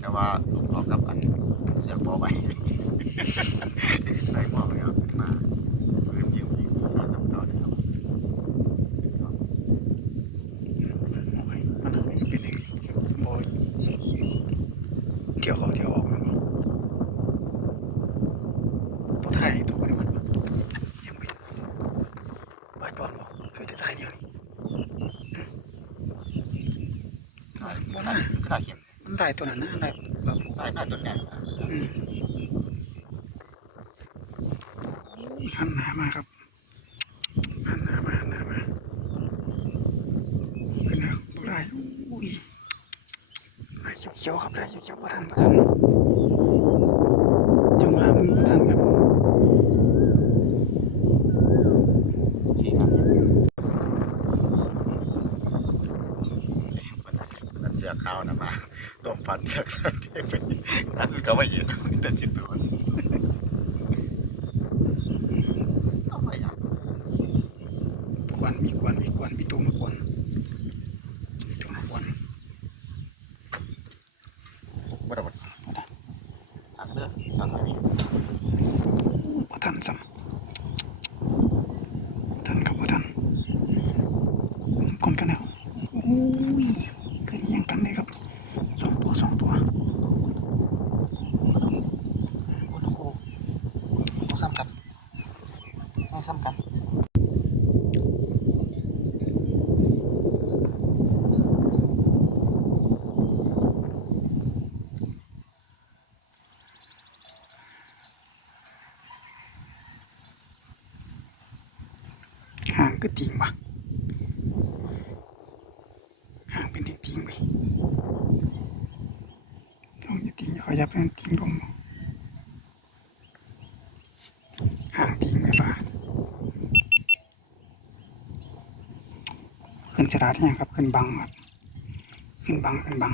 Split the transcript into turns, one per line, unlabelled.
แต่ว่าลูกออกกับอันเสือกบอไว้ได้หมอกแล้วขึ้นมาเริ่มยิงยิงข้าทำต่อเลยครับ
โอ้ยมันเป็นอย่างนี้โอ้ยเที่ยวเขาเที่ยวออกมันบ่ตัวท้ายนี่ตัวนี้มันยังไม่บาดบอลบ่คือจะได้เดียวนี่บ่น่า
ก็ได้เข็ม
มัน ได้ตัวนั้นนะได้แบบ
ได้ได้จนแน่น
อืมหันหน้ามาครับหันหน้ามาหันหน้ามาขึ้นแล้วบ่ได้อุ้ยได้เขียวๆครับได้เขียวๆบ่ทันบ่ทันจังหวะมันบ่ทันครับ
ที่ครับเสือกขาวนะมาลมพัดเสือกสันเทียบไปนั่นก็ไม่ยืนแต่จิตตัวเอาไปอะ
กวนมีกวนมีกวนมีตัวมากวนมีตัวมากวน
บ่ได้บ่ทางเลือกทางไหนนี่
บ่ทันซ้ำบ่ทันครับบ่ทันคนกันแล้วอุ้ยเกิดอิหยังกันเลยครับสองตัวสองตัว
โอ้โหต้องซ้ำกันไม่ ซ้ำกัน
ห่างก็จริงว่ะห่างเป็นจริงๆไปต้องอย่าจริงอย่าขยับเป็นจริงลงห่างจริงไม่ฟ้า ขึ้นสระที่ยังครับ ขึ้นบังครับ ขึ้นบังขึ้นบัง